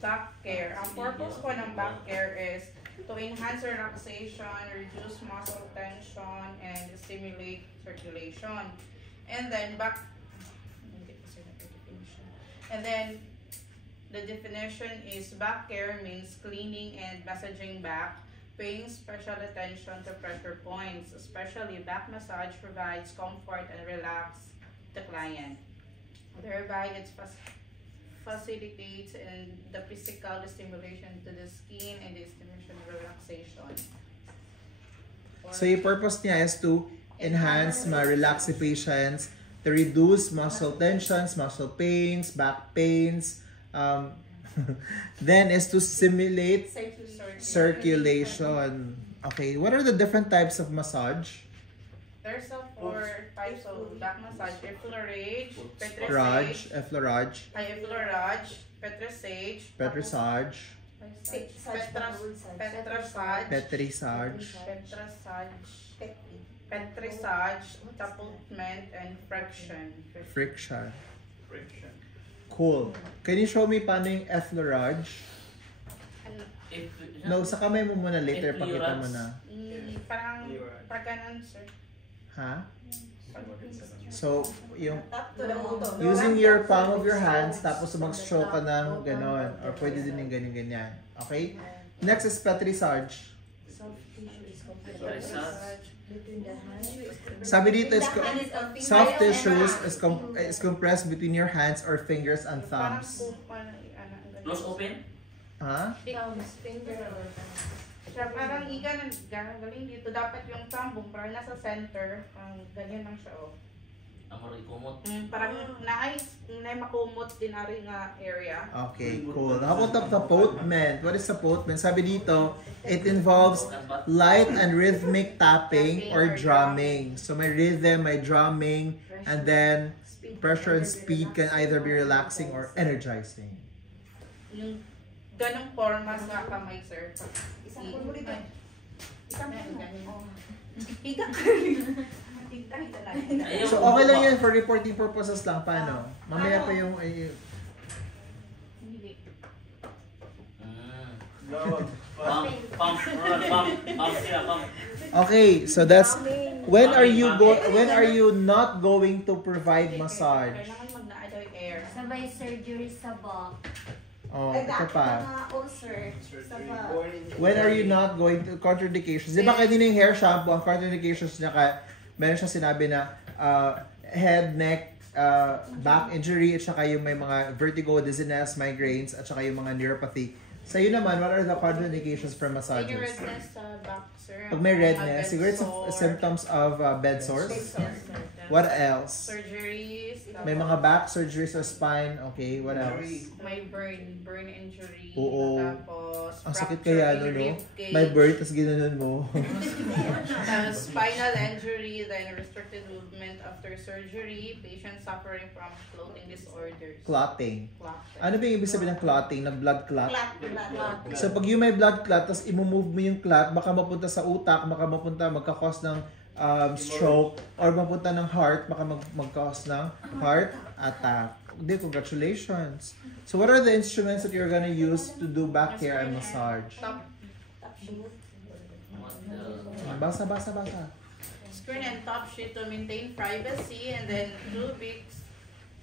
back care. Ang purpose po ng back care is to enhance relaxation, reduce muscle tension, and stimulate circulation. And then the definition is back care means cleaning and massaging back, paying special attention to pressure points, especially back massage provides comfort and relax the client. Thereby, it facilitates in the physical stimulation to the skin and the stimulation relaxation. So yung purpose niya is to enhance my relaxations, to reduce muscle tensions, muscle pains, back pains. Then is to stimulate circulation. Okay, what are the different types of massage? There's a 4 types of back massage: effleurage, Effleurage, petrissage, taputment, and friction. Cool. Can you show me paano yung effleurage? No, sa kamay mo muna later, pakita mo na. Parang pagganon, sir. Ha? So, yung using your palm of your hands, tapos mag-stroke ka ng ganon. Or pwede din yung ganyan-ganyan. Okay? Next is petrissage. Sabi dito, soft tissues is compressed between your hands or fingers and thumbs. Close open? Ha? Parang galing dito. Dapat yung thumb, parang nasa center. Ganyan lang siya, oh. Amor ikumot. Parang makumot din ari nga area. Okay, cool. How about the potment? What is the potment? Sabi dito, it involves light and rhythmic tapping or drumming. So may rhythm, may drumming, and then pressure and speed can either be relaxing or energizing. Yung ganong forma sa kamay, sir. Isang puno dito. Higa ka rin. So okay lang yan for reporting purposes lang. Paano? Mamaya pa yung... Okay, so that's when are you not going to provide massage? Sabay surgery sa back. Oh, ito pa. Ulcer sa back. When are you not going to contraindications? Di ba kanina yung hair shampoo, ang contraindications niya meron siya sinabi na head, neck, back injury, at saka yung may mga vertigo, dizziness, migraines, at saka yung mga neuropathy. Sa iyo naman, what are the contraindications for massages? May redness sa back, sir. Pag may redness, siguro it's symptoms of bed sores. What else? Surgeries. May mga back surgeries or spine. Okay, what else? May burn injury. Oo. Tapos Ang sakit kaya no? ribcage. May burn, tapos ginanon mo. Tapos spinal injury, then restricted movement after surgery, patient suffering from clotting disorders. Clotting. Clotting. Ano ba yung ibig sabihin ng clotting? Na blood clot? Clot. So pag yung may blood clot, tapos imomove mo yung clot, baka mapunta sa utak, baka magka-cause ng stroke, or mapunta ng heart, baka mag-cause ng heart attack. Hindi, congratulations. So what are the instruments that you're gonna use to do back care and massage? Basa. Screen and top sheet to maintain privacy, and then 2 big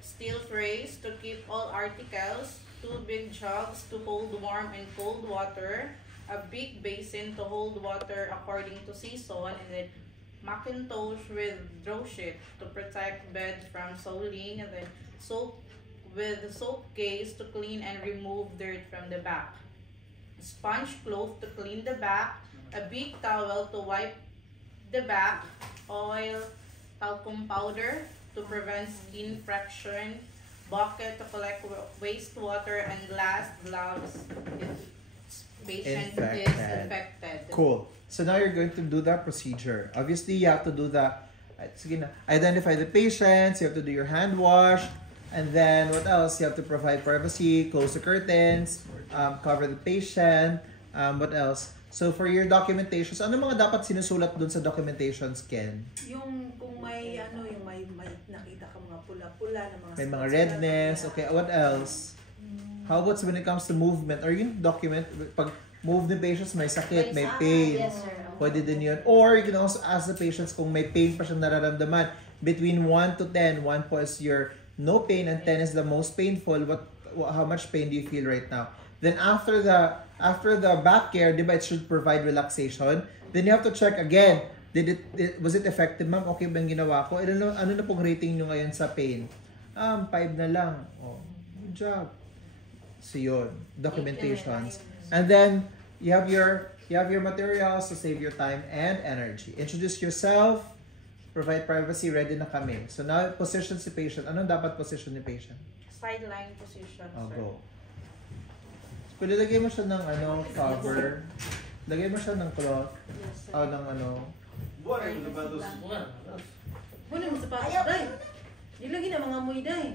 steel trays to keep all articles, 2 big jugs to hold warm and cold water, a big basin to hold water according to season, and then Macintosh with draw sheet to protect bed from soiling, and then soap with soap case to clean and remove dirt from the back, sponge cloth to clean the back, a big towel to wipe the back, oil, talcum powder to prevent skin friction, bucket to collect wastewater, and last, gloves if patient is infected. Cool. So now you're going to do that procedure. Obviously, you have to do identify the patients, you have to do your hand wash, and then what else? You have to provide privacy, close the curtains, cover the patient, what else? So for your documentations, ano mga dapat sinusulat dun sa documentations, Ken? Yung kung may yung may nakita ka mga pula-pula na mga May mga redness, okay, what else? How about when it comes to movement? Or yung document, pag move the patients, may sakit, may pain. Yes, sir. Pwede din yun. Or you can also ask the patients kung may pain pa siyang nararamdaman. Between 1 to 10, 1 po is your no pain and 10 is the most painful. How much pain do you feel right now? Then after the back care, di ba, it should provide relaxation. Then you have to check again. Was it effective, ma'am? Okay ba yung ginawa ko? Ano na pong rating nyo ngayon sa pain? 5 na lang. Oh, good job. So yun, documentations. And then you have your materials to save your time and energy. Introduce yourself, provide privacy, ready na kami. So now position si patient. Anong dapat position ni patient? Sideline position, Oh, sir. go. So, pwede lagay mo siya ng cover. Lagay mo siya ng cloth. Yes, sir. O ng Buwan. Muna mo sa patos, day. Di lagi na mga amoy, day.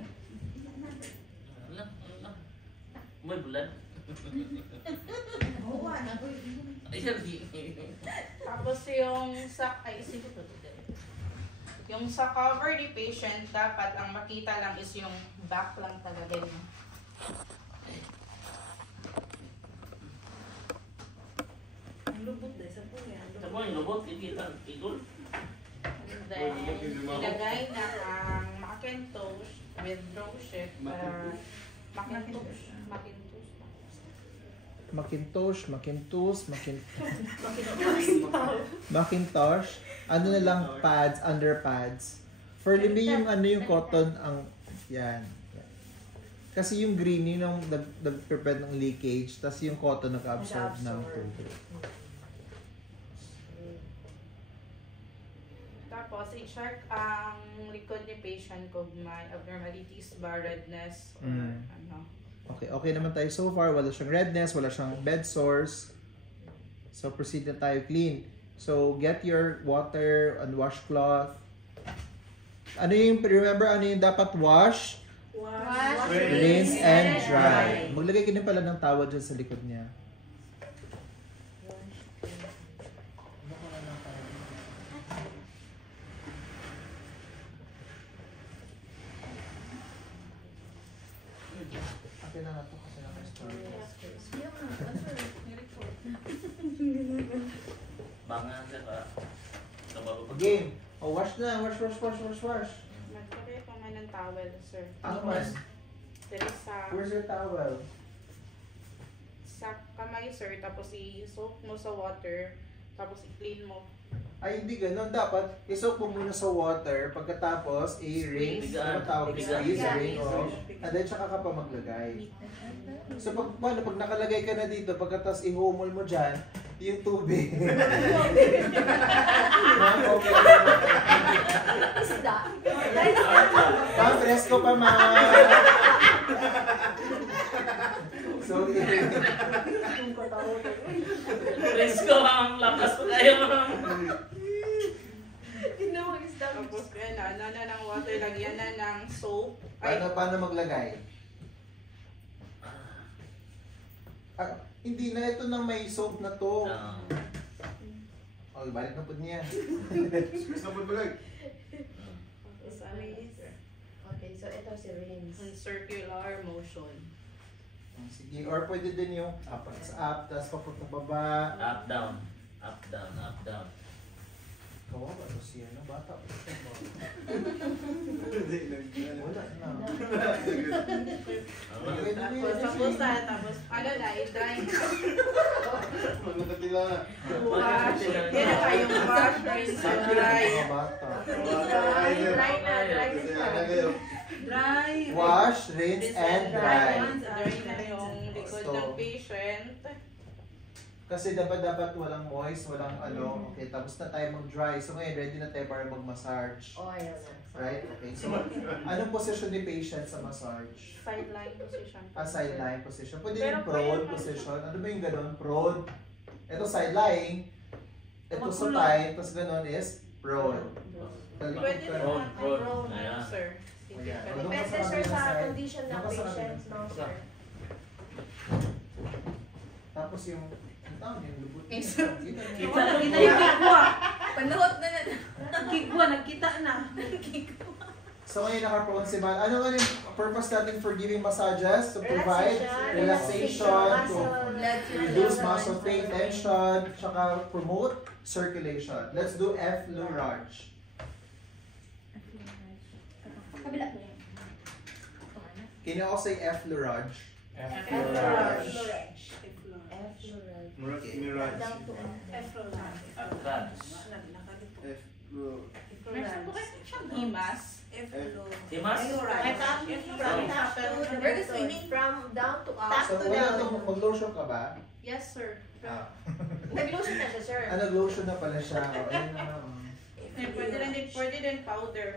Ala. May bulan. Ayan. Tapos yung yung sa cover ni patient, dapat ang makita lang is yung back lang talaga niya. Ang lubot, day. Sa po yan. Sa buwan, lubot. Ikita. Ikul. And then, ilagay na ang Macintosh with draw shift para Macintosh. Ano na lang, pads, underpads. For me, yung cotton, yan. Kasi yung green, yun ang nag-prevent ng leakage, tapos yung cotton nag-absorb ng tubig. Tapos, i-check ang likod ni patient kung may abnormalities ba, redness, or ano. Okay naman tayo so far. Wala siyang redness, wala siyang bed sores. So, proceed na tayo clean. So, get your water and washcloth. Remember, ano yung dapat wash? Wash. Rinse and dry. Maglagay ka din pala ng towel dyan sa likod niya. Okay na ito kasi na-restore. Bangan siya ka. Kabalo. Game. Oh, wash na. Wash. Maglagay pa nga ng towel, sir. Akmas, There is where's your towel? sa kamay, sir, tapos i-soak mo sa water, tapos i-clean mo. Ay, hindi ganun. Dapat, isoak mo muna sa water. Pagkatapos, i-rinse. Bigaan. Ano tawag? Bigaan. Squeeze, rinse off. And then, tsaka ka pa maglagay. So, pag nakalagay ka na dito, pagkatapos ihumol mo dyan, yung tubig. Isda. Pang fresco pa, ma! So, Presko ang lakas pa tayo. Ginawang isda. Tapos, yan na ng water, lagyan na ng soap. Ay, paano maglagay? Hindi na, ito nang may soap na to. Oh, balik na po niya. tapos ano yun, sir? Okay, so ito si Rinse. In circular motion. Sige, or pwede din yung up, tapos papunta baba. Up, down. Up, down, up, down. Kawawa to siya, no? Bata. Wala na. Tapos ano na, i-dry na. Wash. Yan na kayo, wash, rinse, and dry. Mga bata. Dry na. Dry. Wash, rinse, and dry. Dry na yung likod ng patient. Kasi dapat walang moist, walang ano. Okay, tapos na tayo mag-dry. So ngayon, ready na tayo para mag-massage. Oil na. Right? Okay, so anong position ni patient sa massage? Sideline position. Sideline position. Pwede Pero yung prone pwede- position. Ano ba yung ganun? Prone. Ito side-lying. Ito supine. Tapos ganun is prone. Pwede Prone, naman prone. prone, Ayan. sir. Ayan. Depende sir sa condition ng patient, no sir? Tapos yung lubot. Isa. Kita Kita mo. na kita yung kikwa. Panuhot na na. Kikwa, nagkita na. So ngayon nakaproon si Man. Ano yung purpose natin for giving massages? To provide relaxation, to reduce muscle pain, tension, tsaka promote circulation. Let's do effleurage. Kabila. Can you all say effleurage? Effleurage. Mirage. Down to Meron po kayo siyang himas. Himas? Where is swimming from down to up? So wala ito, mag-lotion ka ba? Yes, sir. Ah. Nag-lotion na siya, sir. Nag-lotion na pala siya. O, ayun na. Pwede din powder.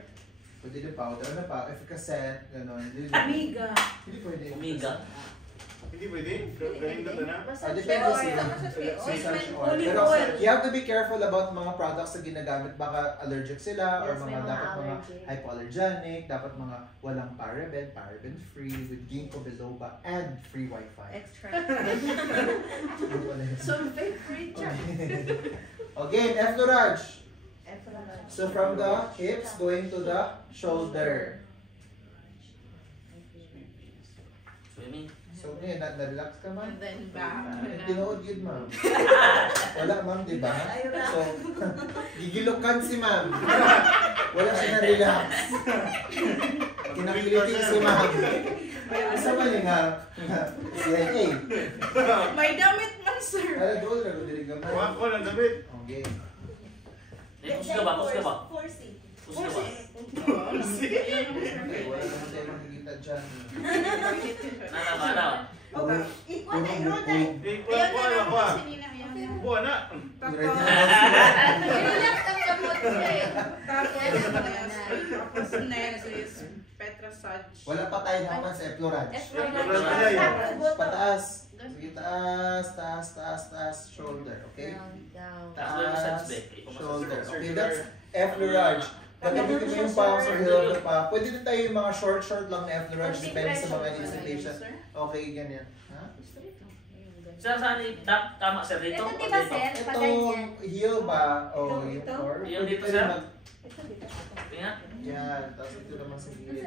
Pwede din powder. Ano pa? Efficacent, gano'n. Amiga. Hindi pwede. Umiga. Hindi pwede? Ganyan na na? Depende sila. Massage oil. Pero you have to be careful about mga products na ginagamit. Baka allergic sila or Yes, may mga mga dapat mga allergy. hypoallergenic, dapat mga walang paraben, paraben-free, with ginkgo biloba, and free Wi-Fi. Extra. Some fake creature. Okay, effleurage. Effleurage. So from the hips going to the shoulder. Swimming. So ngayon, na-relax ka man? And then back. Tinood yun, ma'am. Wala, ma'am, di ba? So, gigilukan si ma'am. Wala siya na-relax. Kinakilitin si ma'am. Asa mali nga? CIA. May damit man, sir. Ala, doon na dili gamay. Wako ng damit. Okay. Kusga ba? Kusga ba? Forcing. Kusga ba? Okay, wala naman tayo makikita dyan. Nana ba? Ano? Equal na, equal na. Kuha ko ah. Buwan na. Ready na daw sila. Relax ang gamot siya eh. Tapos next is petrasage. Wala pa tayo naman sa effleurage. Pataas. Sige, taas, taas, taas, taas, shoulder, okay? Down. Taas mo yung massage bag. Shoulder. Okay, that's effleurage. Gagamitin mo yung palms or heel of the palm. Pwede din tayo yung mga short lang na effleurage depende sa mga needs ng patient. Okay, ganyan. Ha? Saan tama sir dito? Ito diba, sir? Pag Ito, ganyan. heel ba? O yung Ito? or? Yung dito, pwede sir? mag- Tingnan. Yan, tapos ito naman sa gilid.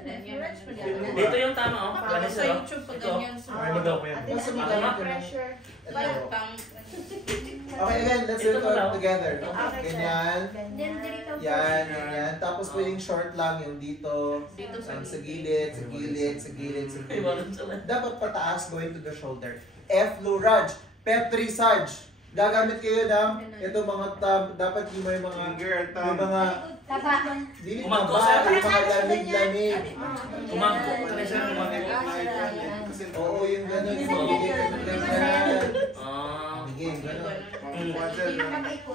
Dito yung tama oh. Tapos Ganun sa sir oh. YouTube pag Ito. ganyan, sir. Ay, madam mo yan. Basta Ano magaling ba? ko na. Pressure. Ito. Tang. Okay, again, let's do Ito it to daw. all together. Okay, sir. Ganyan. Then, dito. Yan, yan. Tapos pwedeng short lang yung dito. Dito Sa gilid, sa gilid, sa gilid, sa Ay, wala gilid. sila. Dapat pataas going to the shoulder. Effleurage, petrisage. Gagamit kayo ng ito mga dapat yung may mga Finger and yung thumb. mga Taba. dili na Umangko, ba, sir. yung mga lamig-lamig. Umangko. Oo, yung gano'n, yung magiging ganyan. Ah. Magiging gano'n.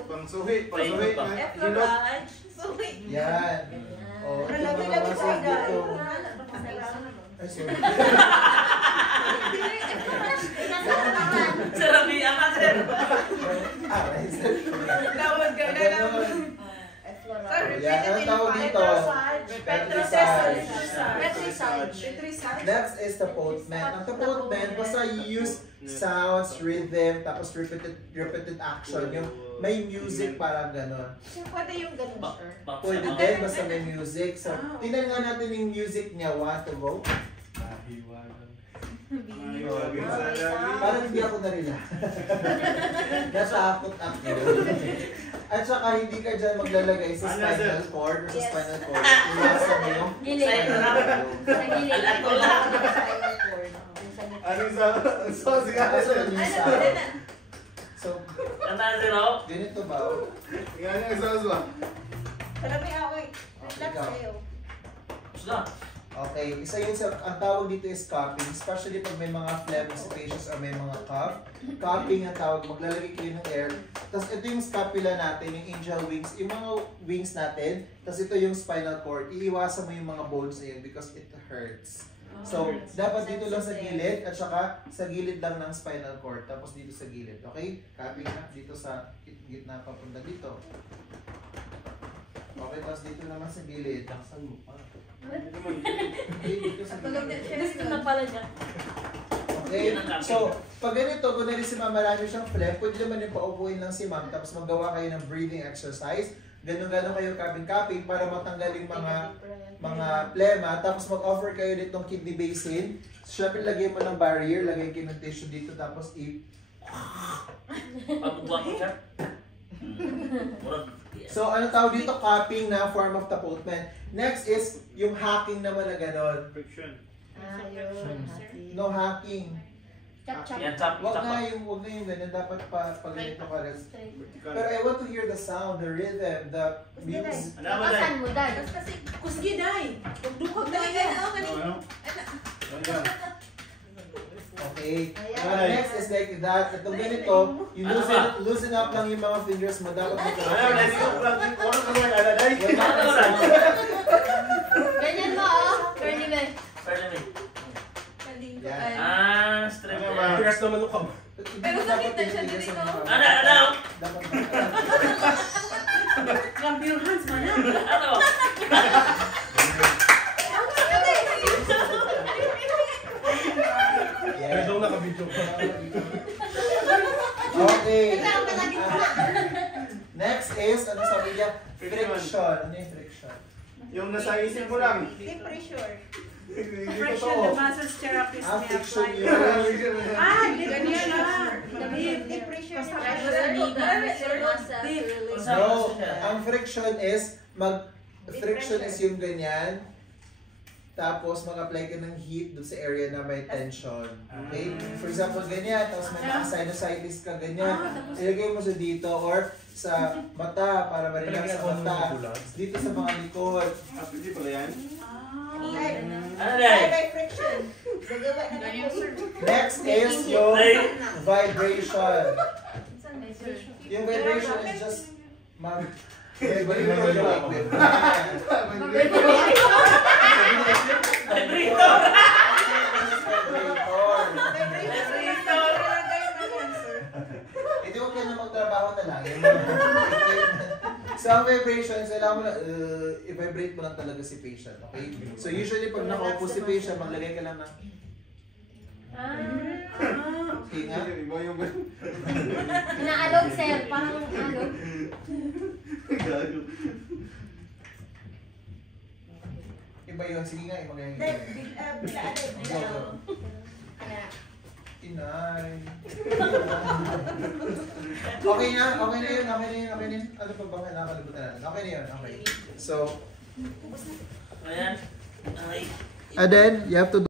Pangsuhi. Pangsuhi. Hilot. Yan. Oo, ito mga muscles dito. Ay, sorry. Sir, Rabi, ama sir. Ah, right, sir. Tawag ka na lang. Sir, Yan, anong tawag dito? Petrisage. Next is the tapotment. Ang tapotment, basta you use sounds, rhythm, tapos repeated action. Yung may music parang gano'n. Pwede yung ganun, sir. Pwede din, basta may music. So, tingnan nga natin yung music niya. Want to go? Ayaw, sa lagi. Parang hindi ako narila. Natakot ako. At saka hindi ka dyan maglalagay sa spinal cord or sa spinal cord. Iwasan mo yung Gilid. spinal cord. Sa gilid. Alam ko lang. Spinal cord. Ano sa siya? Tapos naman yung sa So, Tanda sir oh. ganito ba? Yan yung isa ba? Okay, Kusga. Okay, isa yun sa, ang tawag dito is cupping, especially pag may mga phlegm sa patients or may mga cough. Cupping ang tawag, maglalagay kayo ng air. Tapos ito yung scapula natin, yung angel wings, yung mga wings natin. Tapos ito yung spinal cord. Iiwasan mo yung mga bones na yun because it hurts. So, dapat dito lang sa gilid at saka sa gilid lang ng spinal cord. Tapos dito sa gilid, okay? Cupping na dito sa gitna papunta dito. Okay, tapos dito naman sa gilid. Taksan mo pa. Dito sa gilid. Gusto na pala niya. Okay? So, pag ganito, kung nari si ma'am marami siyang phlegm, pwede naman yung paupuin lang si ma'am, tapos magawa kayo ng breathing exercise. ganun kayo cupping para matanggal yung mga plema. Tapos mag-offer kayo nitong kidney basin. Siyempre, lagay mo ng barrier, lagay kayo ng tissue dito, tapos Pagbubuang ko siya. Murag. So, ano tawag dito? Cupping na form of tapotment. Next is yung hacking naman na ganon. Friction. Ayun. No hacking. Chop-chop. Yan, chop, Wag chop. na yung ganyan. Dapat pag ganito ka rin. Vertical. Pero I want to hear the sound, the rhythm, the music. Bakasan mo, Dad. Kusgi, day. Pagdukot na Ano? yan. Ano? Ano? Okay. Ayan. Next is like that. Itong ganito, you loosen up lang yung mga fingers mo. Dapat Ano? Let's go. Ano ka naman? Ano? Day? Ganyan mo, oh. Curly man. Pwede mo. Yan. Ah, strip. Ano ba? Tigas naman yung kam. Pero sakit na siya dito. Ano? Grab your hands, man. Ano? Pero daw nakabidyo ka. Okay. Next is, ano sabi niya? Friction. Ano yung friction? Yung nasa isip mo lang. Temperature. Hindi Friction, totoo. the massage therapist Ah, may friction apply. yun. Ah, hindi ganyan ah. Temperature. No, ang friction is, friction is yung ganyan. Tapos mag-apply ka ng heat doon sa area na may tension. Okay? For example, ganyan. Tapos may mga sinusitis ka, ganyan. Ilagay mo sa dito or sa mata para marinig sa mata. Dito sa mga likod. Ah, pwede pala yan? Ano yan? Friction. Ganyan, sir. Next is yung vibration. Yung vibration is just mag-vibrate mo yung liquid. Vibrator! Hindi ko kaya na magtrabaho na lang. Sa vibrations, kailangan mo na, i-vibrate mo lang talaga si patient, okay? So usually pag nakaupo si patient, maglagay ka lang ng, okay nga? Iba yung ganun. Inaalog, sir. Parang alog. Gago. Iba yun, sige nga, iba nga. Go, go. Inay. Okay na yun. Ano pa ba nakakalimutan natin? Okay na yun, okay. So, Ayan. Ay. and then, you have to